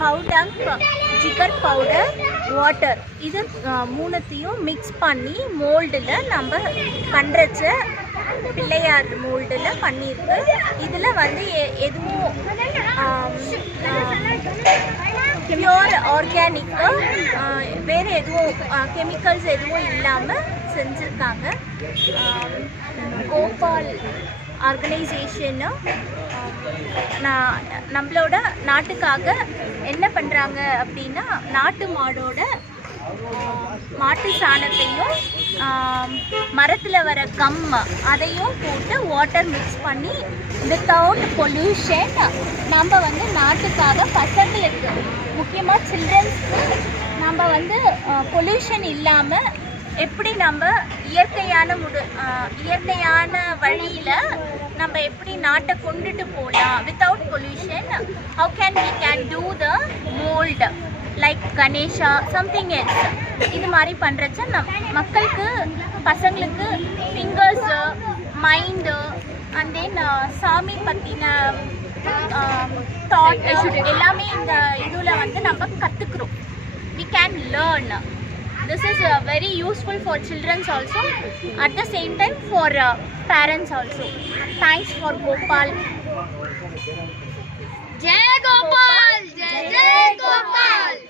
கவு tongue, ஜிகர் powder, water இது மூணுத்தையும் mix பண்ணி மோல்டில் நம்ம பண்ணுறச்ச பிள்ளையார் மோல்டில் பண்ணியிருக்கு. இதில் வந்து எதுவும் பியூர் ஆர்கானிக்கு வேறு எதுவும் கெமிக்கல்ஸ் எதுவும் இல்லாமல் செஞ்சுருக்காங்க. கோபால் ஆர்கனைசேஷன்னு நம்மளோட நாட்டுக்காக என்ன பண்ணுறாங்க அப்படின்னா, நாட்டு மாடோட மாட்டு சாணத்தையும் மரத்தில் வர கம் அதையும் போட்டு வாட்டர் மிக்ஸ் பண்ணி வித்தவுட் பொல்யூஷன் நம்ம வந்து நாட்டுக்காக பசங்களுக்கு முக்கியமாக சில்ட்ரன்ஸ்க்கு நம்ம வந்து பொல்யூஷன் இல்லாமல் எப்படி நம்ம இயற்கையான வழியில் நம்ம எப்படி நாட்டை கொண்டுட்டு போகலாம் without pollution. How can do the mould like Ganesha something else. இது மாதிரி பண்ணுறச்ச மக்களுக்கு பசங்களுக்கு ஃபிங்கர்ஸு மைண்டு அண்ட் தென் சாமி பற்றின தாட் எல்லாமே இந்த இதில் வந்து நம்ம கற்றுக்குறோம். we can learn. This is very useful for children also, at the same time for parents also. Thanks for Gopal. Jai Gopal, Jai Jai Gopal.